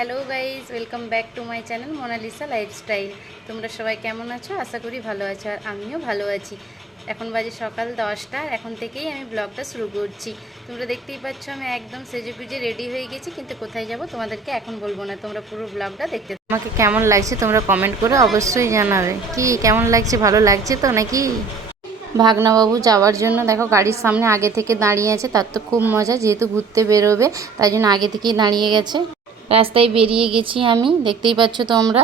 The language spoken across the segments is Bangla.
Hello guys welcome back to my channel Monalisa lifestyle তোমরা সবাই কেমন আছো? আশা করি ভালো আছো আর আমিও ভালো আছি। এখন বাজে সকাল দশটা এখন থেকেই আমি ব্লগটা শুরু করছি। তোমরা দেখতেই পাচ্ছ, আমি একদম সেজে গুজে রেডি হয়ে গেছি, কিন্তু কোথায় যাব তোমাদেরকে এখন বলব না। তোমরা পুরো ব্লগটা দেখতে আমাকে কেমন লাগছে তোমরা কমেন্ট করে অবশ্যই জানাবে। কি, কেমন লাগছে? ভালো লাগছে তো নাকি? ভাগনাবাবু যাওয়ার জন্য দেখো গাড়ির সামনে আগে থেকে দাঁড়িয়ে আছে, তার তো খুব মজা, যেহেতু ঘুরতে বেরোবে, তাই জন্য আগে থেকেই দাঁড়িয়ে গেছে। রাস্তায় বেরিয়ে গেছি আমি, দেখতেই পাচ্ছ তোমরা।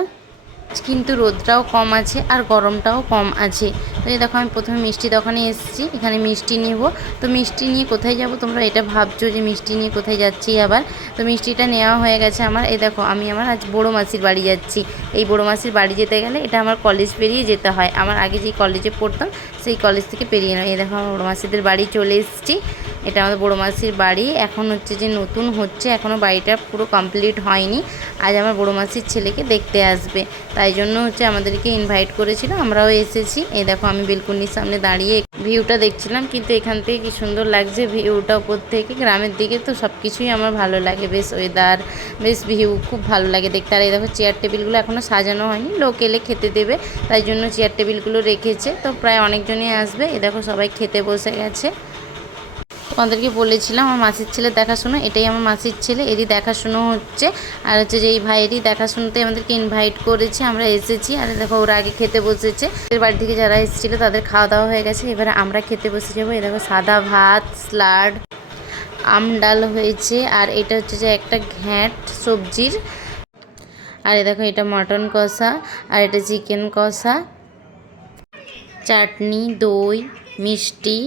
কিন্তু রোদটাও কম আছে আর গরমটাও কম আছে। তো এই দেখো, আমি প্রথমে মিষ্টি দোকানে এসেছি, এখানে মিষ্টি নেব। তো মিষ্টি নিয়ে কোথায় যাব তোমরা এটা ভাবছ যে মিষ্টি নিয়ে কোথায় যাচ্ছি আবার? তো মিষ্টিটা নেওয়া হয়ে গেছে আমার। এই দেখো, আমি আমার আজ বড়ো মাসির বাড়ি যাচ্ছি। এই বড়ো মাসির বাড়ি যেতে গেলে এটা আমার কলেজ পেরিয়ে যেতে হয়। আমার আগে যেই কলেজে পড়তাম, সেই কলেজ থেকে পেরিয়ে নয় এই দেখো, আমার বড়ো মাসিদের বাড়ি চলে এসেছি। এটা আমাদের বড়ো মাসির বাড়ি। এখন হচ্ছে যে নতুন হচ্ছে এখনও বাড়িটা পুরো কমপ্লিট হয়নি। আজ আমার বড়ো মাসির ছেলেকে দেখতে আসবে। তাই জন্য হচ্ছে আমাদেরকে ইনভাইট করেছিল, আমরাও এসেছি। এই দেখো আমি বেলকুনির সামনে দাঁড়িয়ে ভিউটা দেখছিলাম, কিন্তু এখান থেকে কি সুন্দর লাগছে ভিউটা উপর থেকে। গ্রামের দিকে তো সব কিছুই আমার ভালো লাগে, বেশ ওয়েদার বেশ ভিউ খুব ভালো লাগে দেখতে। আর এই দেখো চেয়ার টেবিলগুলো এখনও সাজানো হয়নি, লোক এলে খেতে দেবে, তাই জন্য চেয়ার টেবিলগুলো রেখেছে। তো প্রায় অনেকজনই আসবে এ দেখো সবাই খেতে বসে গেছে। তোমাদেরকে বলেছিলাম, আমার মাসির ছেলে দেখাশুনো, এটাই আমার মাসির ছেলে, এরই দেখাশুনো হচ্ছে। আর হচ্ছে যে এই ভাইয়েরই দেখাশুনোতে আমাদেরকে ইনভাইট করেছে, আমরা এসেছি। আর দেখো, ওরা আগে খেতে বসেছে। এর বাড়ি থেকে যারা এসেছিল, তাদের খাওয়া দাওয়া হয়ে গেছে। এবারে আমরা খেতে বসে যাব। এই দেখো, সাদা ভাত, স্লাড, আম ডাল হয়েছে। আর এটা হচ্ছে যে একটা ঘ্যাঁট সবজির। আর এ দেখো, এটা মটন কষা, আর এটা চিকেন কষা। চাটনি, দই, মিষ্টি,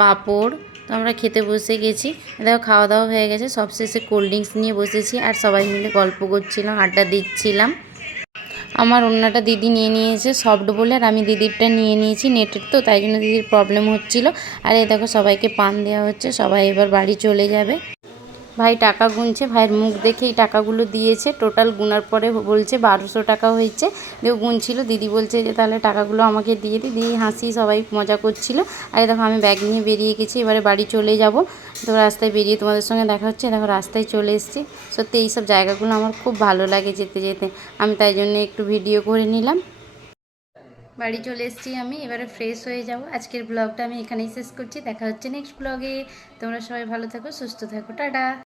পাঁপড় তো আমরা খেতে বসে গেছি। দেখো খাওয়া দাওয়া হয়ে গেছে, সবশেষে কোল্ড ড্রিঙ্কস নিয়ে বসেছি আর সবাই মিলে গল্প করছিলাম, আড্ডা দিচ্ছিলাম। আমার অন্যটা দিদি নিয়ে নিয়েছে সফট বলে, আর আমি দিদিরটা নিয়ে নিয়েছি নেটের তো, তাই জন্য দিদির প্রবলেম হচ্ছিল। আর এই দেখো সবাইকে পান দেওয়া হচ্ছে, সবাই এবার বাড়ি চলে যাবে। ভাই টাকা গুনছে, ভাইয়ের মুখ দেখেই টাকাগুলো দিয়েছে। টোটাল গুনার পরে বলছে বারোশো টাকা হয়েছে। দিয়ে গুনছিল, দিদি বলছে যে তাহলে টাকাগুলো আমাকে দিয়ে দিই দিদি হাসি সবাই মজা করছিল। আর দেখো আমি ব্যাগ নিয়ে বেরিয়ে গেছি, এবারে বাড়ি চলে যাব। তো রাস্তায় বেরিয়ে তোমাদের সঙ্গে দেখা হচ্ছে। দেখো রাস্তায় চলে এসেছি। সত্যি এইসব জায়গাগুলো আমার খুব ভালো লাগে যেতে যেতে। আমি তাই জন্য একটু ভিডিও করে নিলাম। বাড়ি চলে এসেছি আমি, এবারে ফ্রেশ হয়ে যাব। আজকের ব্লগটা আমি এখানেই শেষ করছি। দেখা হচ্ছে নেক্সট ব্লগে তোমরা সবাই ভালো থাকো, সুস্থ থাকো। টাটা।